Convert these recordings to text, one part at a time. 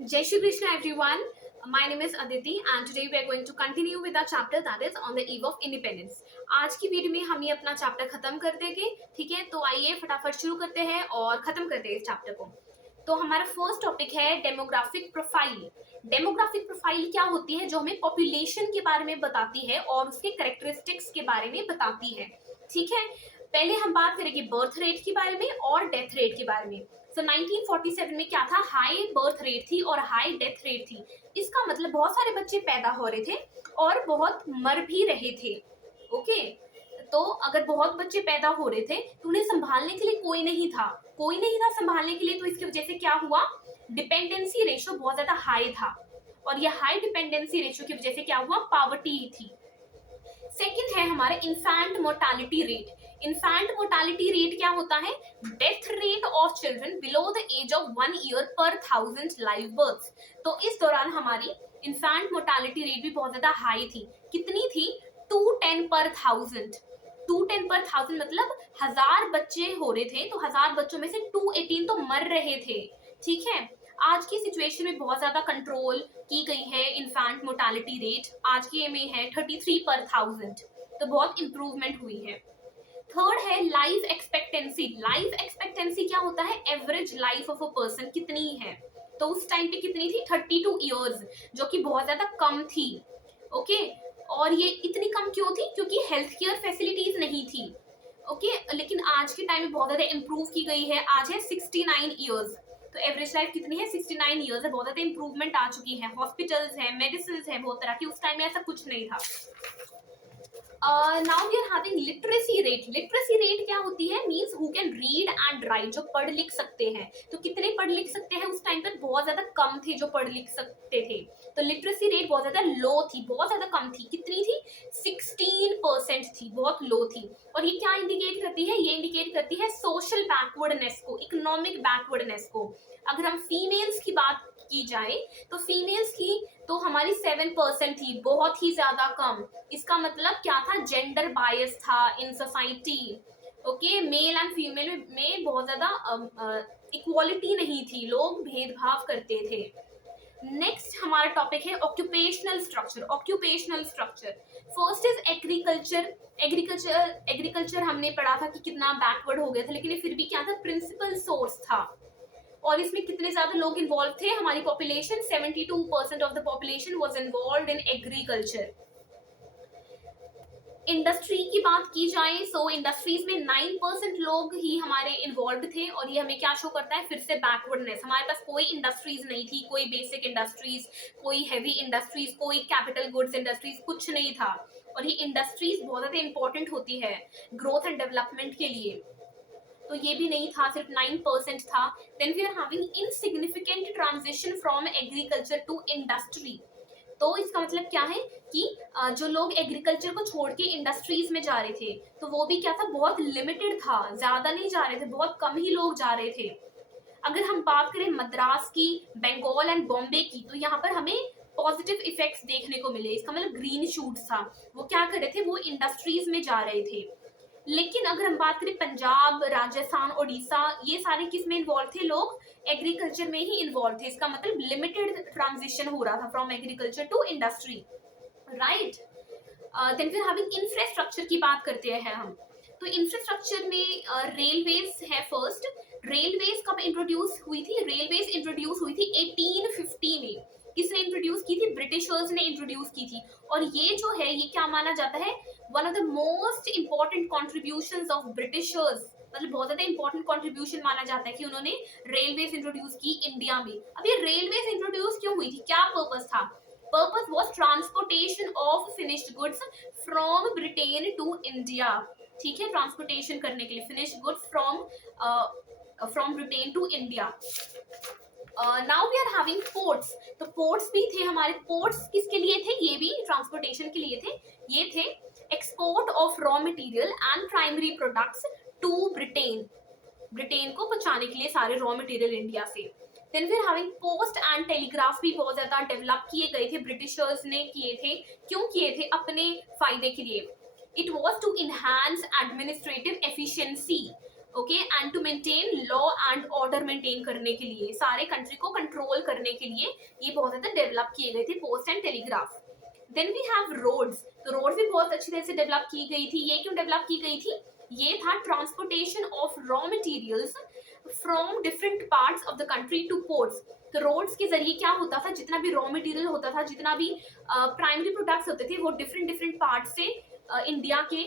Jai Shri Krishna everyone. My name is Aditi and today we are going to continue with our chapter that is on the eve of independence. आज की video में हम ये अपना chapter खत्म कर देंगे, ठीक है। तो आइए फटाफट शुरू करते हैं और खत्म करते हैं इस चैप्टर को। तो हमारा फर्स्ट टॉपिक है डेमोग्राफिक प्रोफाइल। डेमोग्राफिक प्रोफाइल क्या होती है? जो हमें पॉपुलेशन के बारे में बताती है और उसके कैरेक्टरिस्टिक्स के बारे में बताती है, ठीक है। पहले हम बात करेंगे बर्थ रेट के बारे में और डेथ रेट के बारे में। तो 1947 में क्या था? हाई बर्थ रेट थी और हाई डेथ रेट थी। इसका मतलब बहुत सारे बच्चे पैदा हो रहे थे और बहुत मर भी रहे थे। ओके, तो अगर बहुत बच्चे पैदा हो रहे थे तो उन्हें संभालने के लिए कोई नहीं था, संभालने के लिए। तो इसकी वजह से क्या हुआ? डिपेंडेंसी रेशियो बहुत ज्यादा हाई था और ये हाई डिपेंडेंसी रेशियो की वजह से क्या हुआ? पावर्टी थी। सेकंड है हमारे infant mortality rate. Infant mortality rate क्या होता है? Death rate of children below the age of 1 year पर 1000 लाइव बर्थ्स। तो इस दौरान हमारी इन्फेंट मोर्टालिटी रेट भी बहुत ज्यादा हाई थी। कितनी थी? 210 पर 1000। 210 पर 1000 मतलब 1000 बच्चे हो रहे थे तो 1000 बच्चों में से 218 तो मर रहे थे, ठीक है। आज की सिचुएशन में बहुत ज्यादा कंट्रोल की गई है इन्फेंट मोर्टालिटी रेट। आज के में है 33 पर 1000, तो बहुत इंप्रूवमेंट हुई है। थर्ड है लाइफ एक्सपेक्टेंसी। लाइफ एक्सपेक्टेंसी क्या होता है? Average life of a person कितनी है? तो उस टाइम पे कितनी थी? 32 इयर्स, जो कि बहुत ज्यादा कम थी। ओके, और ये इतनी कम क्यों थी? क्योंकि हेल्थ केयर फैसिलिटीज नहीं थी। ओके, लेकिन आज के टाइम में बहुत ज्यादा इंप्रूव की गई है। आज है 69 इयर्स, तो एवरेज लाइफ कितनी है? 69 इयर्स है। बहुत ज्यादा इंप्रूवमेंट आ चुकी है। हॉस्पिटल्स है, मेडिसिन है बहुत तरह की। उस टाइम में ऐसा कुछ नहीं था। Now we are having literacy rate. Literacy rate क्या होती है? Means who can read and write, जो पढ़ लिख सकते हैं। तो कितने पढ़ लिख सकते हैं? उस टाइम पर बहुत ज्यादा कम थे जो पढ़ लिख सकते थे। तो लिटरेसी रेट बहुत ज्यादा लो थी, बहुत ज्यादा कम थी। कितनी थी? 16% थी, बहुत लो थी। और ये क्या इंडिकेट करती है? ये इंडिकेट करती है सोशल बैकवर्डनेस को, इकोनॉमिक बैकवर्डनेस को। अगर हम फीमेल्स की बात की जाए तो फीमेल्स की तो हमारी 7% थी, बहुत ही ज्यादा कम। इसका मतलब क्या था? जेंडर बायस था in society. Okay, male and female में बहुत ज्यादा इक्वालिटी नहीं थी, लोग भेदभाव करते थे। नेक्स्ट हमारा टॉपिक है occupational structure. Occupational structure first is agriculture. Agriculture हमने पढ़ा था कि कितना बैकवर्ड हो गया था, लेकिन ये फिर भी क्या था? प्रिंसिपल सोर्स था। और इसमें कितने ज्यादा लोग इन्वॉल्व थे? हमारी population 72% of the population was involved in agriculture. Industry की बात की जाए सो इंडस्ट्रीज में 9% लोग ही हमारे इन्वॉल्व थे। और ये हमें क्या शो करता है? फिर से बैकवर्डनेस। हमारे पास कोई इंडस्ट्रीज नहीं थी, कोई बेसिक इंडस्ट्रीज, कोई हैवी इंडस्ट्रीज, कोई कैपिटल गुड्स इंडस्ट्रीज, कुछ नहीं था। और ये इंडस्ट्रीज बहुत ज्यादा इंपॉर्टेंट होती है ग्रोथ एंड डेवलपमेंट के लिए, तो ये भी नहीं था, सिर्फ 9% था। Then we are having insignificant transition from agriculture to industry. तो इसका मतलब क्या है कि जो लोग एग्रीकल्चर को छोड़ के इंडस्ट्रीज में जा रहे थे तो वो भी क्या था? बहुत लिमिटेड था, ज्यादा नहीं जा रहे थे, बहुत कम ही लोग जा रहे थे। अगर हम बात करें मद्रास की, बंगाल एंड बॉम्बे की, तो यहाँ पर हमें पॉजिटिव इफेक्ट्स देखने को मिले। इसका मतलब ग्रीन शूट्स था। वो क्या कर रहे थे? वो इंडस्ट्रीज में जा रहे थे। लेकिन अगर हम बात करें पंजाब, राजस्थान, उड़ीसा, ये सारे किस में इन्वॉल्व थे? लोग एग्रीकल्चर में ही इन्वॉल्व थे। इसका मतलब लिमिटेड ट्रांजिशन हो रहा था from agriculture to industry, right. Then फिर हैविंग इंफ्रास्ट्रक्चर की बात करते हैं हम। तो इंफ्रास्ट्रक्चर में रेलवेज है फर्स्ट। रेलवेज कब इंट्रोड्यूस हुई थी? रेलवेज इंट्रोड्यूस हुई थी 1850 में। किसने इंट्रोड्यूस की थी? ब्रिटिशर्स ने इंट्रोड्यूस की थी। और ये जो है ये क्या माना जाता है? One of the most important contributions of Britishers. मतलब बहुत ज्यादा इंपॉर्टेंट कॉन्ट्रीब्यूशन माना जाता है कि उन्होंने रेलवेज इंट्रोड्यूस की इंडिया में। अब ये रेलवेज इंट्रोड्यूस क्यों हुई थी? क्या पर्पस था? Purpose was transportation of finished goods from Britain to India. ठीक है, ट्रांसपोर्टेशन करने के लिए finished goods from Britain to India. Now we are having ports. तो पोर्ट्स भी थे हमारे। पोर्ट्स किसके लिए थे? ये भी ट्रांसपोर्टेशन के लिए थे। ये थे export of raw material and primary products to Britain. Britain को पहुंचाने के लिए सारे रॉ मटेरियल इंडिया से। देन फिर हैविंग पोस्ट एंड टेलीग्राफ भी बहुत ज्यादा डेवलप किए गए थे, ब्रिटिशर्स ने किए थे। क्यों किए थे? अपने फायदे के लिए। It was to enhance administrative efficiency. Okay, and to maintain law and order maintain करने के लिए, सारे कंट्री को कंट्रोल करने के लिए ये बहुत ज्यादा डेवलप किए गए थे post and telegraph. Then we have roads, तो रोड्स भी बहुत अच्छी तरह से डेवलप की गई थी। ये क्यों डेवलप की गई थी? ये था transportation of raw materials from different parts of the country to ports. तो रोड्स के जरिए क्या होता था, जितना भी रॉ मटेरियल होता था, जितना भी प्राइमरी प्रोडक्ट्स होते थे, वो डिफरेंट डिफरेंट पार्ट से इंडिया के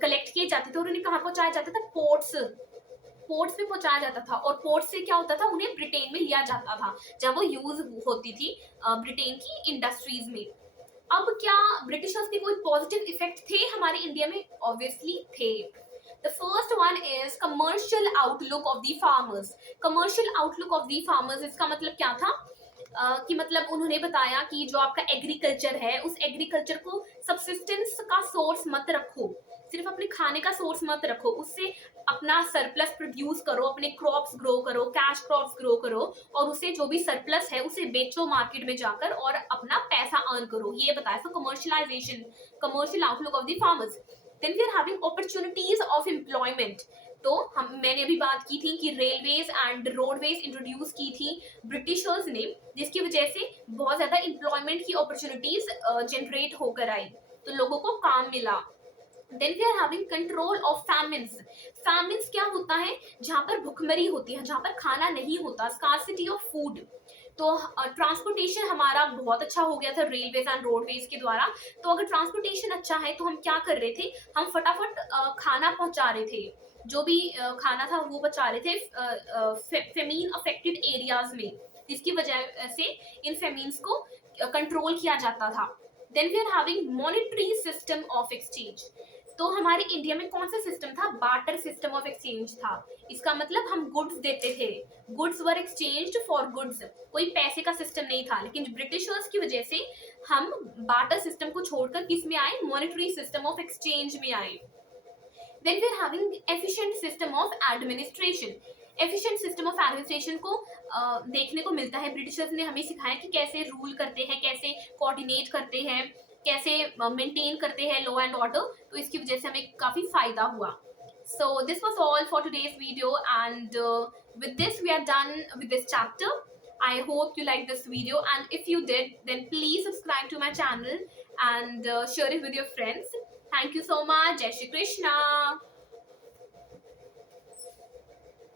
कलेक्ट किए जाते थे और उन्हें कहाँ पहुंचाया जाता था? पोर्ट्स पे पहुंचाया जाता था। और पोर्ट्स से क्या होता था? उन्हें ब्रिटेन में लिया जाता था जब वो यूज होती थी ब्रिटेन की इंडस्ट्रीज में। अब क्या ब्रिटिशर्स के कोई पॉजिटिव इफेक्ट थे हमारे इंडिया में? ऑब्वियसली थे। The first one is commercial outlook of the farmers. Commercial outlook of the farmers, इसका मतलब क्या था? कि मतलब उन्होंने बताया कि जो आपका एग्रीकल्चर है, उस एग्रीकल्चर को सबसिस्टेंस का सोर्स मत रखो, सिर्फ अपने खाने का सोर्स मत रखो, उससे अपना सरप्लस प्रोड्यूस करो, अपने क्रॉप्स ग्रो करो, कैश क्रॉप्स ग्रो करो, और उसे जो भी सरप्लस है उसे बेचो मार्केट में जाकर और अपना पैसा अर्न करो, ये बताया। So commercialization, commercial outlook of the farmers. Then we are having opportunities of employment. तो मैंने अभी बात की थी कि रेलवेज एंड रोडवेज इंट्रोड्यूस की थी ब्रिटिशर्स ने, जिसकी वजह से बहुत ज्यादा एम्प्लॉयमेंट की अपॉर्चुनिटीज जनरेट होकर आई, तो लोगों को काम मिला। Then we are having control of famines. Famines क्या होता है? जहां पर भुखमरी होती है, जहां पर खाना नहीं होता, स्कार्सिटी ऑफ फूड। तो ट्रांसपोर्टेशन हमारा बहुत अच्छा हो गया था रेलवेज एंड रोडवेज के द्वारा। तो अगर ट्रांसपोर्टेशन अच्छा है तो हम क्या कर रहे थे? हम फटाफट खाना पहुंचा रहे थे, जो भी खाना था वो पहुंचा रहे थे फेमीन अफेक्टेड एरियाज में, जिसकी वजह से इन फेमीन्स को कंट्रोल किया जाता था। Then we are having monetary system of exchange. तो हमारे इंडिया में कौन सा सिस्टम था? बार्टर सिस्टम ऑफ एक्सचेंज था। इसका मतलब हम गुड्स देते थे, goods were exchanged for goods, कोई पैसे का सिस्टम नहीं था। लेकिन ब्रिटिशर्स की वजह से हम बार्टर सिस्टम को छोड़कर किस में आए? मॉनेटरी सिस्टम ऑफ एक्सचेंज में आए। Then we are having efficient system of administration. Efficient system of administration को देखने को मिलता है, ब्रिटिशर्स ने हमें सिखाया कि कैसे रूल करते हैं, कैसे कोऑर्डिनेट करते हैं, कैसे मेंटेन करते हैं लॉ एंड ऑर्डर। तो इसकी वजह से हमें काफी फायदा हुआ। So this was all for today's video, and with this we are done with this chapter. I hope you liked this video, and if you did, then please subscribe to my channel and share it with your friends. Thank you so much. Jai Shri Krishna.